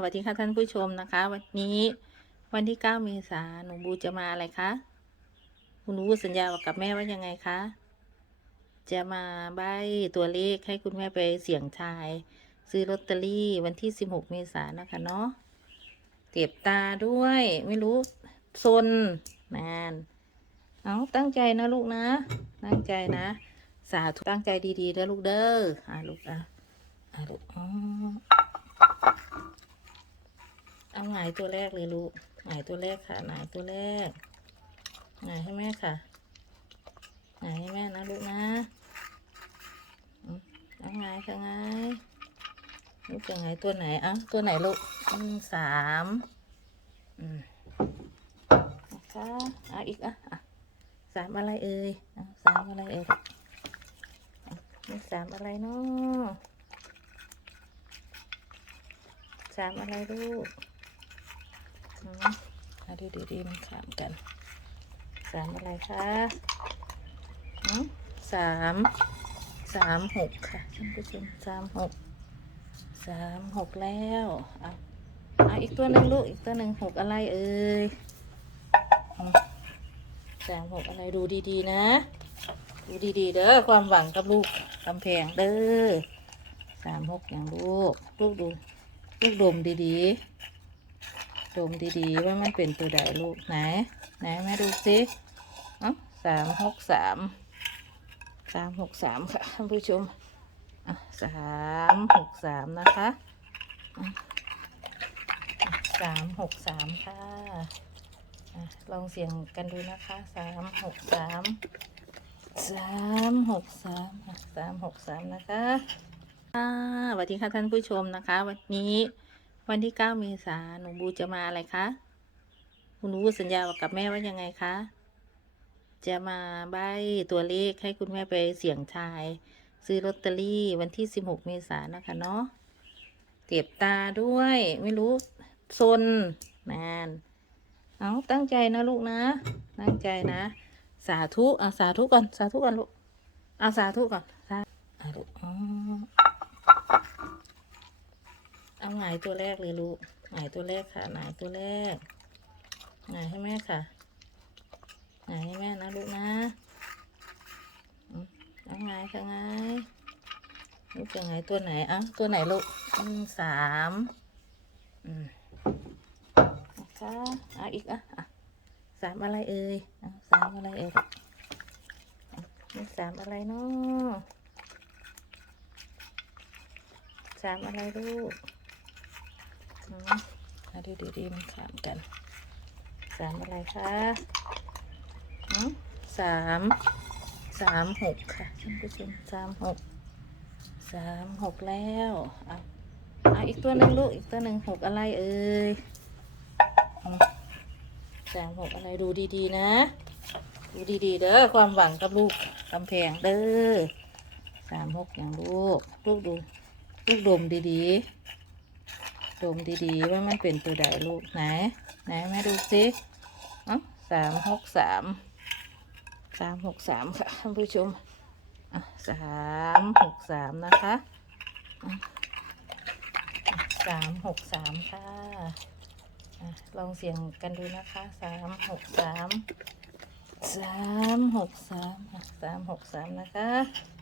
สวัสดีค่ะท่านผู้ชมนะคะ วันนี้วันที่ 9 เมษายนหนูบูจะมาอะไรคะคุณบูสัญญากับแม่ว่ายังไงคะจะมาใบตัวเลขให้คุณแม่ไปเสี่ยงทาย ซื้อลอตเตอรี่วันที่ 16 เมษายนนะคะเนาะเตียบตาด้วยไม่รู้ซนนานเอาตั้งใจนะลูกนะ ตั้งใจนะ สาธุตั้งใจดีๆนะลูกเด้ออ่าลูกอะอ่าลูกอ๋อ หงายตัวแรกเลยลูกหงายตัวแรกค่ะหงายตัวแรกหงายให้แม่ค่ะหงายให้แม่นะลูกนะอืมเอาหงายค่ะหงายลูกจะหงายตัวไหนเอ้าตัวไหนลูกอืมสามอืมนะคะเอาอีกอะสามอะไรเอ่ยสามอะไรเอ่ยสามอะไรเนาะสามอะไรลูก มาดีดีๆมันขามกันสามอะไรคะอืมสามสามหกค่ะท่านผู้ชมสามหกสามหกแล้วเอาเอาอีกตัวหนึ่งลูกอีกตัวหนึ่งหกอะไรเอ่ยสามหกอะไรดูดีๆนะ ดูดีๆ เด้อความหวังกับลูกกำแพงเด้อสามหกอย่างลูก ลูกดู ลูกดมดีๆ ดมดีๆ ว่ามันเป็นตัวใดลูกไหน ไหนแม่ดูสิอ้าสามหกสามสามหกสามค่ะท่านผู้ชมสามหกสามนะคะสามหกสามค่ะลองเสียงกันดูนะคะสามหกสามสามหกสามสามหกสามนะคะค่ะสวัสดีค่ะท่านผู้ชมนะคะ วันนี้ วันที่ 9 เมษายนหนูบูจะมาอะไรคะคุณบูสัญญากับแม่ว่ายังไงคะ จะมาใบตัวเลขให้คุณแม่ไปเสี่ยงทาย ซื้อลอตเตอรี่วันที่ 16 เมษานะคะเนาะเตียบตาด้วย ไม่รู้ซนนานเอาตั้งใจนะลูกนะ ตั้งใจนะ สาธุอะสาธุก่อน สาธุก่อนลูก เอาสาธุก่อนสาอะลูกอ๋อาหงายตัวแรกเลยลูกหายตัวแรกค่ะหายตัวแรกหายให้แม่ค่ะหายให้แม่นะลูกนะเอาหงยค่ะหงลูกจะหงตัวไหนเอ้าตัวไหนลูกสามอืมนะคะเอาอีกอะสามอะไรเอ่ยเอาสามอะไรเอ่ยสามอะไรเนาะสามอะไรลูก เอาดีดีๆมันขามกัน สามอะไรคะสามสามหกค่ะท่านผู้ชมสามหกสามหกแล้วเอาเอาอีกตัวหนึ่งลูกอีกตัวหนึ่งหกอะไรเอ่ยสามหกอะไรดูดีๆนะ ดูดีๆ เด้อความหวังกับลูกกำแพงเด้อสามหกอย่างลูก ลูกดู ลูกดมดีๆ ดมดีๆ ว่ามันเป็นตัวใดลูกไหน ไหนแม่ดูสิอ้าสามหกสามสามหกสามค่ะท่านผู้ชมสามหกสามนะคะสามหกสามค่ะลองเสียงกันดูนะคะสามหกสามสามหกสามสามหกสามนะคะ